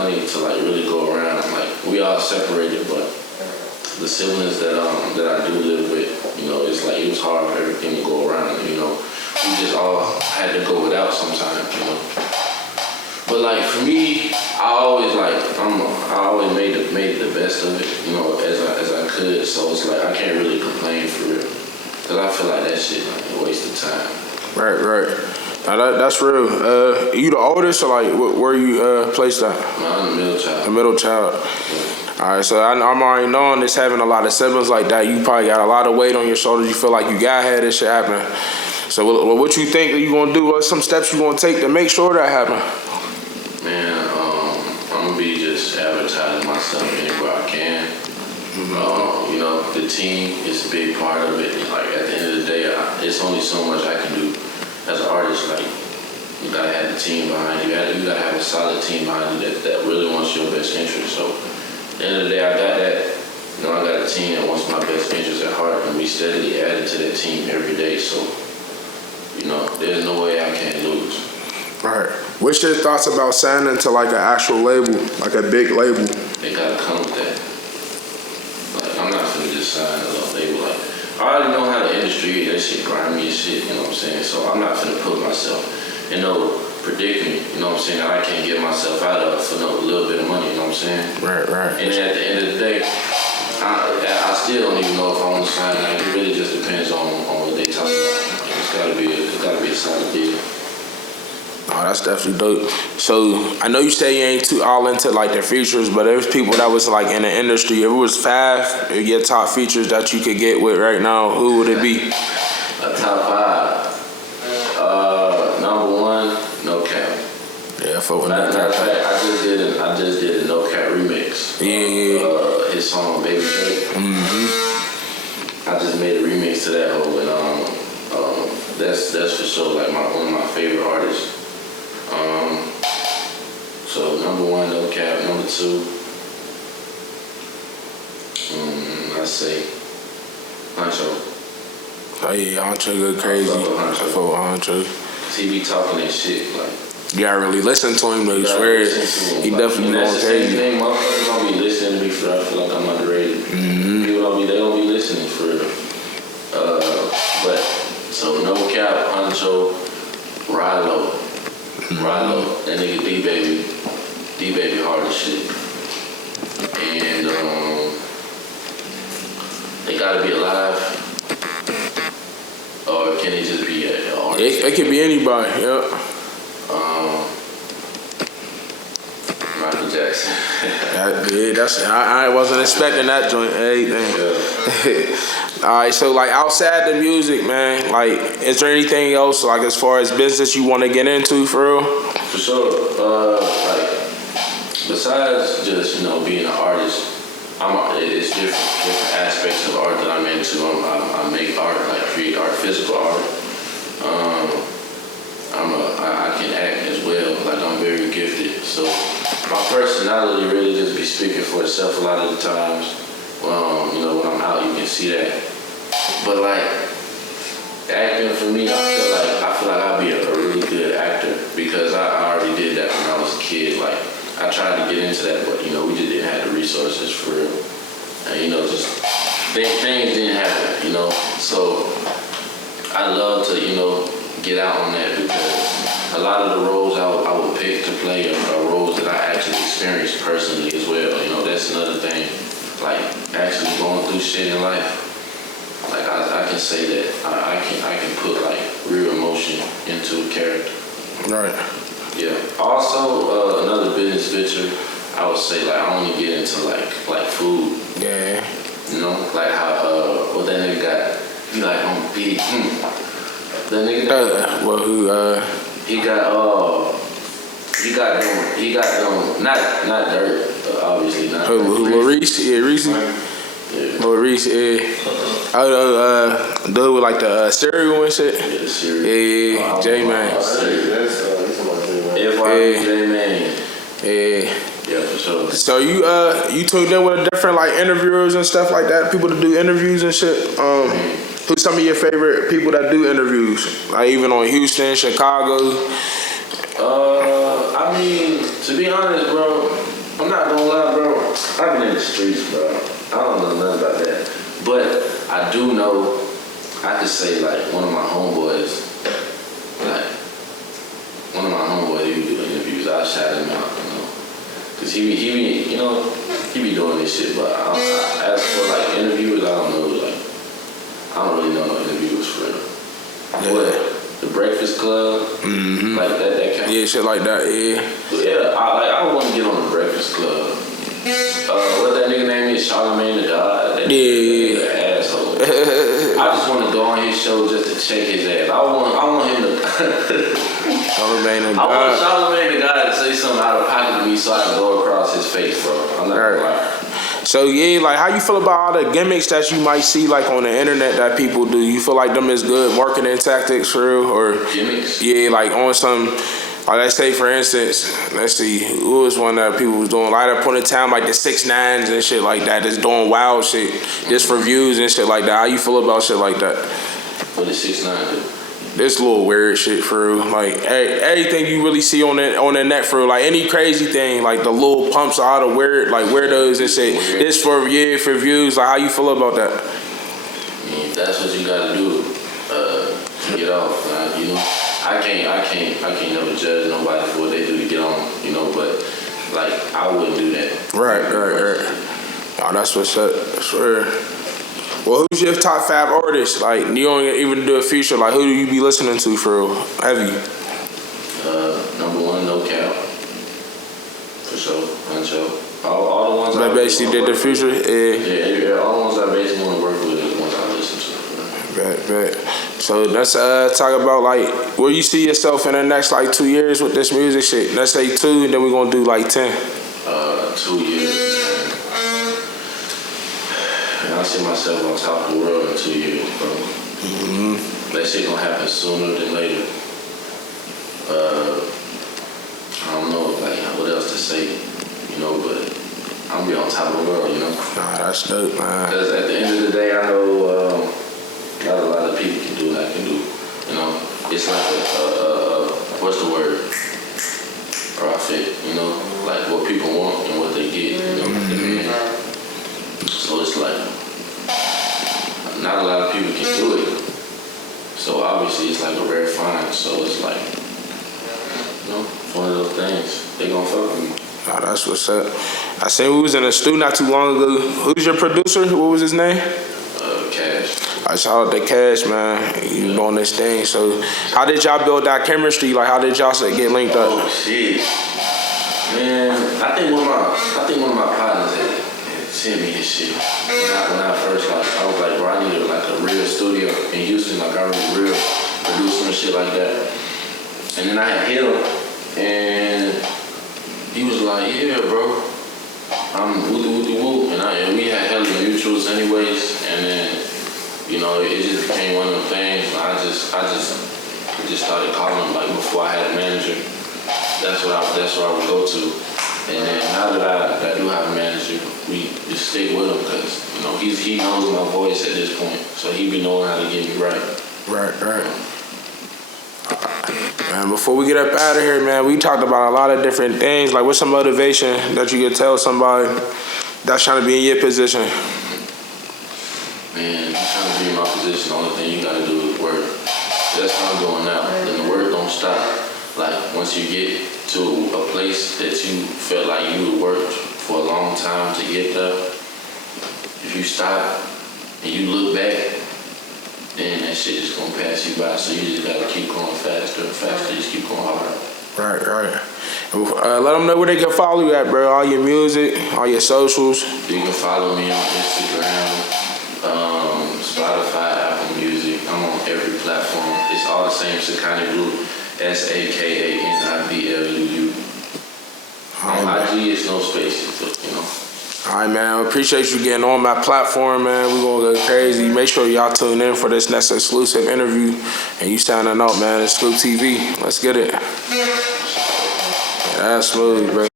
money to like really go around. Like we all separated, but the siblings that I do live with, you know, it's like it was hard for everything to go around. You know, we just all had to go without sometimes. You know, but like for me, I always made the best of it. You know, as I could. So it's like I can't really complain for real, cause I feel like that shit like a waste of time. Right. Now that's real. You the oldest, or like where you placed at? I'm the middle child. The middle child. Yeah. All right, so I'm already knowing this, having a lot of siblings like that, you probably got a lot of weight on your shoulders. You feel like you gotta have this shit happen. So what you think that you gonna do? What some steps you gonna take to make sure that happen? Man, I'm gonna be just advertising myself anywhere I can. You know, the team is a big part of it. Like at the end of the day, it's only so much I can do as an artist. Like you gotta have the team behind you. You gotta have a solid team behind you that really wants your best interest. So at the end of the day, I got that. You know, I got a team that wants my best interest at heart, and we steadily adding to that team every day. So, you know, there's no way I can't lose. All right. What's your thoughts about signing to like an actual label, like a big label? They gotta come with that. Like, I'm not finna just sign a little label. Like, I already know how the industry is. That shit grimy as shit, you know what I'm saying? So I'm not finna put myself in no predicament, you know what I'm saying, that I can't get myself out of for no little bit of money, you know what I'm saying? Right. And then at the end of the day, I still don't even know if I want to sign. Like, it really just depends on what they talk about. It's gotta be a solid deal. Oh, that's definitely dope. So I know you say you ain't too all into like the features, but there's people that was like in the industry. If it was 5, your top features that you could get with right now, who would it be? A top 5. Number 1, No Cap. Yeah, for Matter of fact, I just did a No Cap remix. Yeah. His song Baby Drake. I just made a remix to that whole, and that's for sure like one of my favorite artists. So number 1, No Cap. Number 2, I say Huncho. Oh yeah, Huncho go crazy. I fuck with Huncho. He be talking that shit like. You gotta really listen to him though. You swear he definitely going crazy. Thing, motherfuckers don't be listening to me for I feel like I'm underrated. People they don't be listening for real. But so No Cap, Huncho, Rilo, that nigga D baby hard as shit. And they gotta be alive, or can they just be an artist? It could be anybody. Yeah. Michael Jackson. I wasn't expecting that joint. All right, so like outside the music, man, like is there anything else like as far as business you want to get into for real? For sure. Like besides just being an artist, it's different aspects of art that I'm into. I make art, like create art, physical art. I can act as well. Like I'm very gifted, so my personality really just be speaking for itself a lot of the times. When I'm out, you can see that. But like acting for me, I feel like I'd be a really good actor because I already did that when I was a kid. Like I tried to get into that, but we just didn't have the resources for real, and just things didn't happen. So I love to get out on that because a lot of the roles I would pick to play are roles that I actually experienced personally as well. That's another thing. Like actually going through shit in life. Like I can say that I can put like real emotion into a character. Right. Yeah. Also, another business venture, I would say like I only get into like food. Yeah. Like how what that nigga got. He like on beat. That nigga. He got them not dirt, obviously not. Reese, yeah, Reese. Yeah. Reese, yeah. Dude with like the cereal and shit. Yeah, the cereal. Yeah, J-Man. J-Man. Yeah. Yeah, for sure. So you tuned in with different like interviewers and stuff like that, people to do interviews and shit. Who's some of your favorite people that do interviews? Like even on Houston, Chicago? I mean, to be honest, bro, the streets, bro. I don't know nothing about that. But I do know, I could say like one of my homeboys, he would do interviews. I shout him out, you know. Cause he be doing this shit, but as for like interviewers, I don't know, like, I don't really know no interviewers for real. Yeah. But the Breakfast Club, like that kind of. Yeah, shit like that, yeah. But yeah, I want to get on the Breakfast Club. What that nigga name is, Charlamagne the God. That asshole. I just want to go on his show just to check his ass. I want him to. Charlamagne the I want God. Charlamagne the God to say something out of pocket to me so I can go across his face, bro. I'm not gonna lie. So yeah, like how you feel about all the gimmicks that you might see like on the internet that people do? You feel like them is good marketing tactics for real, or Gimmicks? yeah, like on some, like let's say for instance, let's see, who was one that people was doing like up on the time like the 6ix9ines and shit like that, just doing wild shit, just for views and shit like that. How you feel about shit like that? What did 6ix9ine do? This little weird shit for real. Like everything you really see on the net for real. Like any crazy thing, like the little pumps, all the weird, like weirdos and shit. This for views. Like how you feel about that? I mean, if that's what you gotta do to get off. You know, I can't never judge nobody for what they do to get on. You know, but like I wouldn't do that. Right. Oh, that's what's up. I swear. Well, who's your top 5 artists? Like, you don't even do a feature. Like, who do you be listening to for real? Heavy. Number 1, No Cap. For sure. Uncho. All the ones that basically did the feature? Yeah, all the ones I basically want to work with are the ones I listen to. Bet. So let's talk about like where you see yourself in the next like 2 years with this music shit. Let's say 2, and then we're gonna do like 10. 2 years, man. I see myself on top of the world in 2 years, bro. That shit gonna happen sooner than later. I don't know, like, what else to say, you know, but I'm gonna be on top of the world, you know. Nah, that's dope, man. Because at the end of the day, I know not a lot of people can do what I can do, you know. It's like what's the word? Profit, you know, like what people want and what they get, you know. So it's like, not a lot of people can do it. So obviously it's like a rare find. So it's like, you know, one of those things. They gonna fuck with me. Nah, that's what's up. I seen we was in a stew not too long ago. Who's your producer? What was his name? Cash. I shout out to Cash, man. You doing this thing. So how did y'all build that chemistry? Like how did y'all get linked up? Oh shit. Man, I think one of my partners had sent me his shit. When I first I was like, bro, I needed like a real studio in Houston, like I really real producer and shit like that. And then I had hit him and he was like, yeah, bro, I'm woo. And we had hella mutuals anyways, and then, you know, it just became one of them things. I just started calling him like before I had a manager. That's where I would go to. And then now that I do have a manager, we just stick with him because, you know, he knows my voice at this point. So he be knowing how to get me right. Right. Man, before we get up out of here, man, we talked about a lot of different things. Like, what's some motivation that you could tell somebody that's trying to be in your position? Man, trying to be in my position, the only thing you gotta do is work. That's what I'm doing now. Then the work don't stop. Like, once you get to a place that you felt like you would work for a long time to get there, if you stop and you look back, then that shit is gonna pass you by. So you just gotta keep going faster and faster. Just keep going harder. Right. Let them know where they can follow you at, bro. All your music, all your socials. You can follow me on Instagram, Spotify, Apple Music. I'm on every platform. It's all the same, Sakani Blue, SAKANIBLUU. On IG, it's no spaces, but you know. All right, man. I appreciate you getting on my platform, man. We're going to go crazy. Make sure y'all tune in for this next exclusive interview. And you signing out, man. It's SCOOPTV. Let's get it. That's smooth, bro.